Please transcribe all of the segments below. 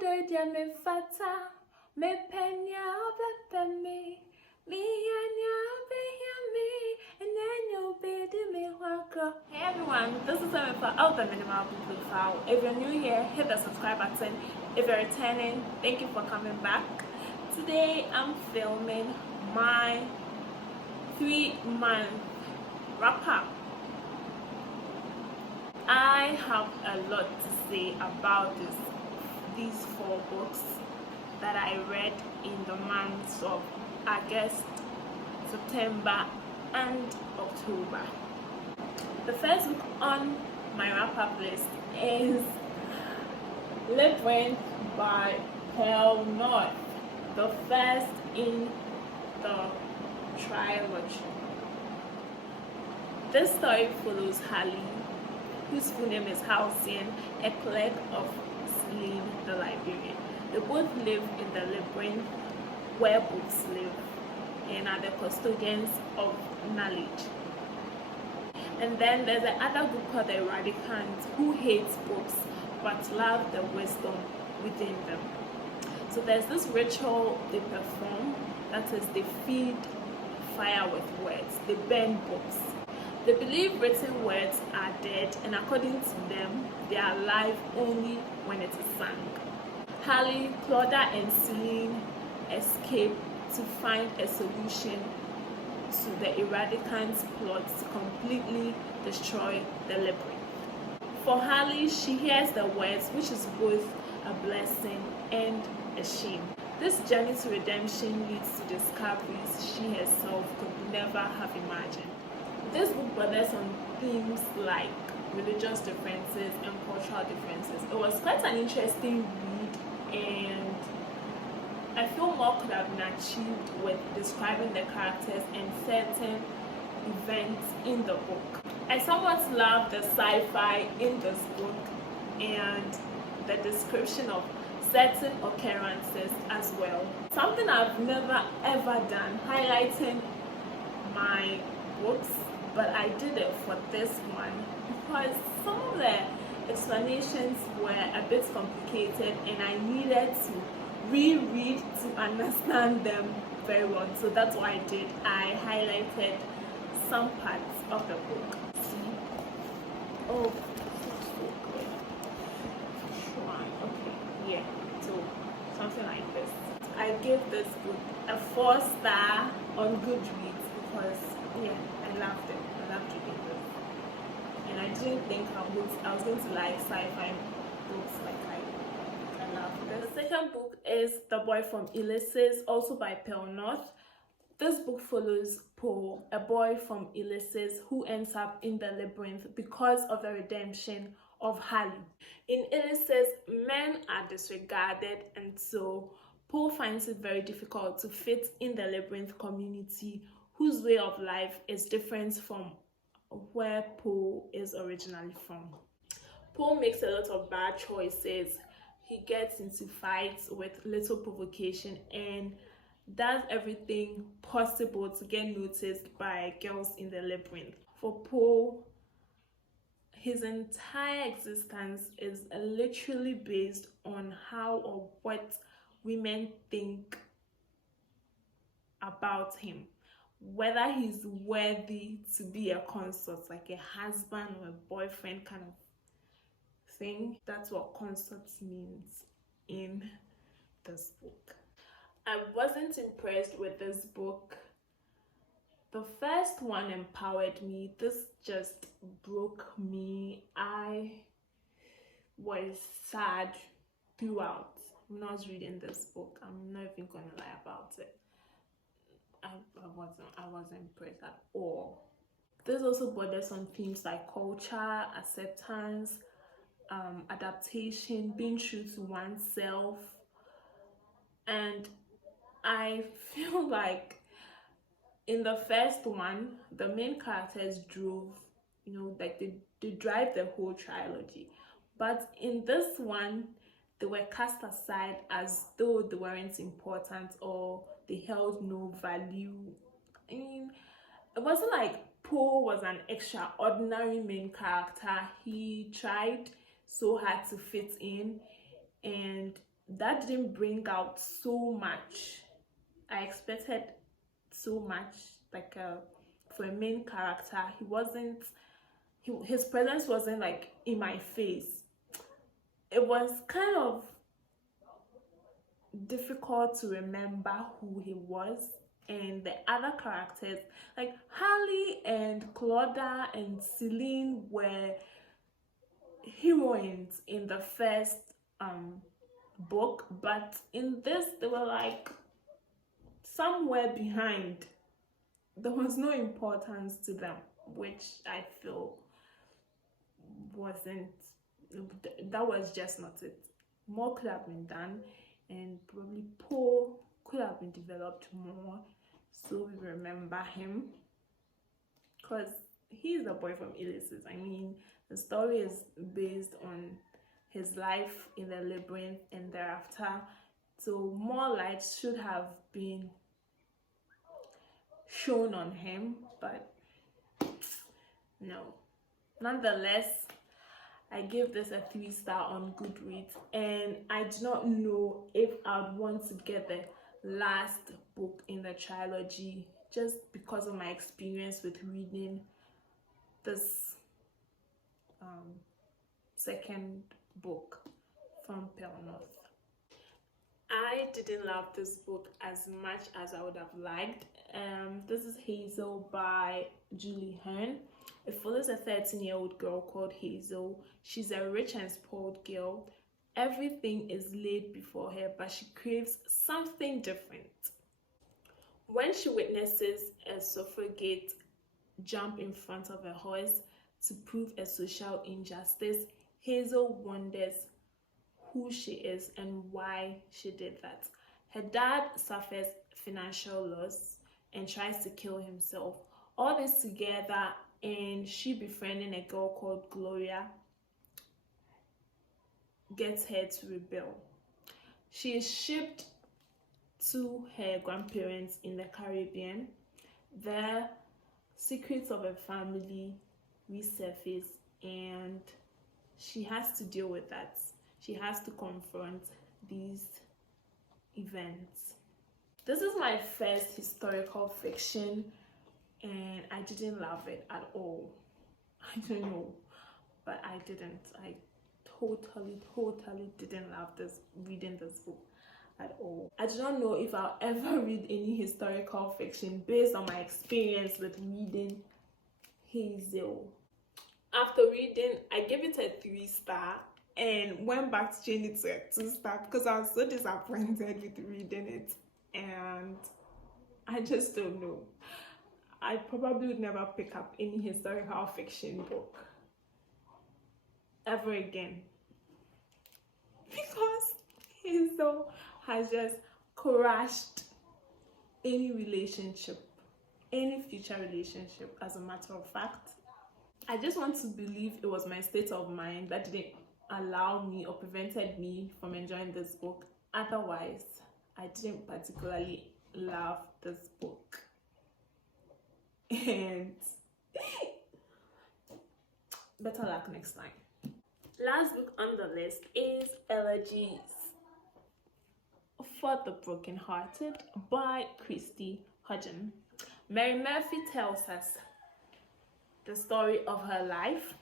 doja me fata, me penya obepe me, anya obeya me, and then you'll be the me wako. Hey everyone, this is Amifa of the Minimal Book Profile. If you're new here, hit the subscribe button. If you're returning, thank you for coming back. Today I'm filming my 3-month wrap-up. I have a lot to say about these 4 books that I read in the months of August, September and October. The first book on my wrap-up list is Labyrinth by Pearl North, the first in the trilogy. This story follows Hallie, whose full name is Halcyon, a clerk of Celine the Librarian. They both live in the labyrinth where books live and are the custodians of knowledge. And then there's another group called the Eradicants, who hates books but love the wisdom within them. So there's this ritual they perform, that is, they feed fire with words, they burn books. They believe written words are dead, and according to them, they are alive only when it is sung. Hallie, Claudia, and Celine escape to find a solution to the Eradicants' plot to completely destroy the labyrinth. For Hallie, she hears the words, which is both a blessing and a shame. This journey to redemption leads to discoveries she herself could never have imagined. This book bothers on themes like religious differences and cultural differences. It was quite an interesting read, and I feel more could have been achieved with describing the characters and certain events in the book. I somewhat love the sci-fi in this book and the description of certain occurrences as well. Something I've never ever done, highlighting my books, but I did it for this one because some of the explanations were a bit complicated and I needed to reread to understand them very well. So that's what I did. I highlighted some parts of the book. See? Oh, so good. Okay, yeah. So something like this. I give this book a 4-star on Goodreads because I loved it. I loved reading this, and I didn't think I was going to like sci-fi books like I loved this. The second book is The Boy from Ulysses, also by Pearl North. This book follows Paul, a boy from Ulysses who ends up in the labyrinth because of the redemption of Hallie. In Ulysses, men are disregarded, and so Paul finds it very difficult to fit in the labyrinth community, whose way of life is different from where Paul is originally from. Paul makes a lot of bad choices. He gets into fights with little provocation and does everything possible to get noticed by girls in the labyrinth. For Paul, his entire existence is literally based on how or what women think about him, whether he's worthy to be a consort, like a husband or a boyfriend kind of thing. That's what consort means in this book. I wasn't impressed with this book. The first one empowered me. This just broke me. I was sad throughout when I was reading this book. I'm not even gonna lie about it. I wasn't impressed at all. This also borders on themes like culture, acceptance, adaptation, being true to oneself, and I feel like in the first one, the main characters drove, like they drive the whole trilogy, but in this one, they were cast aside as though they weren't important or they held no value. I mean, it wasn't like Poe was an extraordinary main character. He tried so hard to fit in, and that didn't bring out so much. I expected so much, like for a main character. His presence wasn't like in my face. It was kind of difficult to remember who he was. And the other characters, like Harley and Claudia and Celine, were heroines in the first book, but in this they were like somewhere behind. There was no importance to them, which I feel wasn't, that was just not it. More could have been done, and probably Paul could have been developed more so we remember him, because he's the boy from Ulysses. I mean, the story is based on his life in the labyrinth and thereafter, so more light should have been shown on him, but no. Nonetheless, I give this a 3-star on Goodreads, and I do not know if I'd want to get the last book in the trilogy, just because of my experience with reading this second book from Pale North. I didn't love this book as much as I would have liked. This is Hazel by Julie Hearn. It follows a 13-year-old girl called Hazel. She's a rich and spoiled girl. Everything is laid before her, but she craves something different. When she witnesses a suffragette jump in front of a horse to prove a social injustice, Hazel wonders who she is and why she did that. Her dad suffers financial loss and tries to kill himself. All this together, and she befriending a girl called Gloria, gets her to rebel. She is shipped to her grandparents in the Caribbean. The secrets of her family resurface, and she has to deal with that. She has to confront these events. This is my first historical fiction, and I didn't love it at all. I don't know, but I didn't. I totally didn't love reading this book at all. I do not know if I'll ever read any historical fiction based on my experience with reading Hazel. After reading, I gave it a 3-star and went back to change it to a 2-star because I was so disappointed with reading it, and I just don't know. I probably would never pick up any historical fiction book ever again, because Hazel has just crashed any relationship, any future relationship, as a matter of fact. I just want to believe it was my state of mind that didn't allow me or prevented me from enjoying this book. Otherwise, I didn't particularly love this book. And better luck next time. Last book on the list is Elegies for the Brokenhearted by Christy Hodgen. Mary Murphy tells us the story of her life,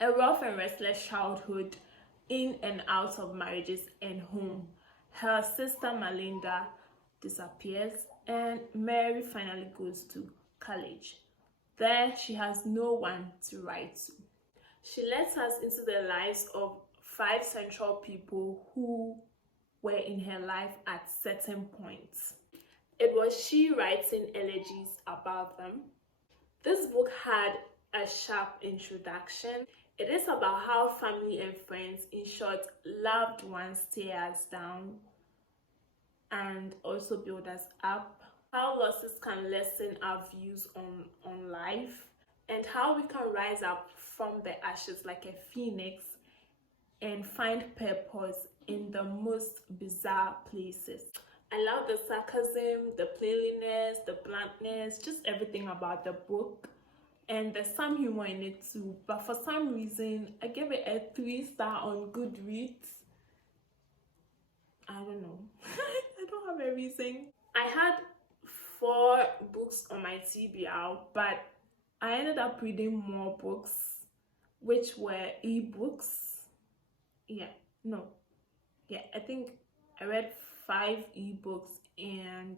a rough and restless childhood, in and out of marriages and home. Her sister Melinda disappears, and Mary finally goes to college. There, she has no one to write to. She lets us into the lives of 5 central people who were in her life at certain points. It was she writing elegies about them. This book had a sharp introduction. It is about how family and friends, in short, loved ones, tear us down and also build us up. How losses can lessen our views on life, and how we can rise up from the ashes like a phoenix and find purpose in the most bizarre places. I love the sarcasm, the plainness, the bluntness, just everything about the book. And there's some humor in it too, but for some reason I gave it a 3-star on Goodreads. I don't know. I don't have a reason. I had 4 books on my TBR, but I ended up reading more books, which were ebooks. Yeah, no, yeah, I think I read 5 ebooks and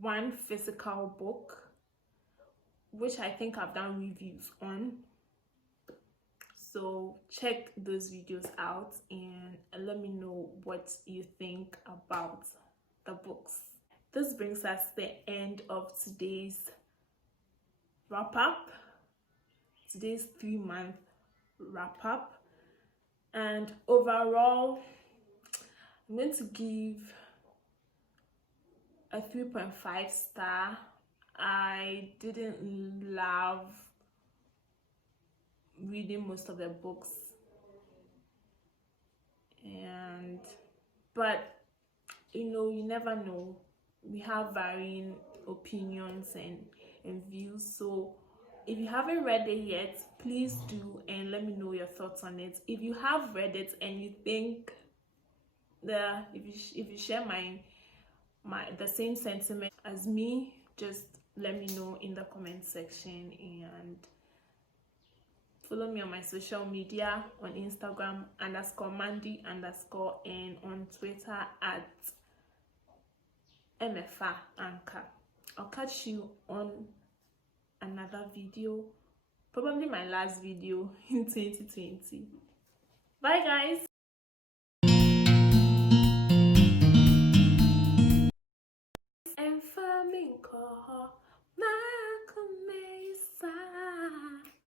1 physical book, which I think I've done reviews on. So check those videos out and let me know what you think about the books. This brings us to the end of today's wrap up, today's 3-month wrap up. And overall, I'm going to give a 3.5 star. I didn't love reading most of the books, but you never know. We have varying opinions and views, so if you haven't read it yet, please do and let me know your thoughts on it. If you have read it and you think if you share the same sentiment as me, just let me know in the comment section, and follow me on my social media on Instagram _Mandy_N, on Twitter at MFA Anchor. I'll catch you on another video, probably my last video in 2020. Bye guys. And farming call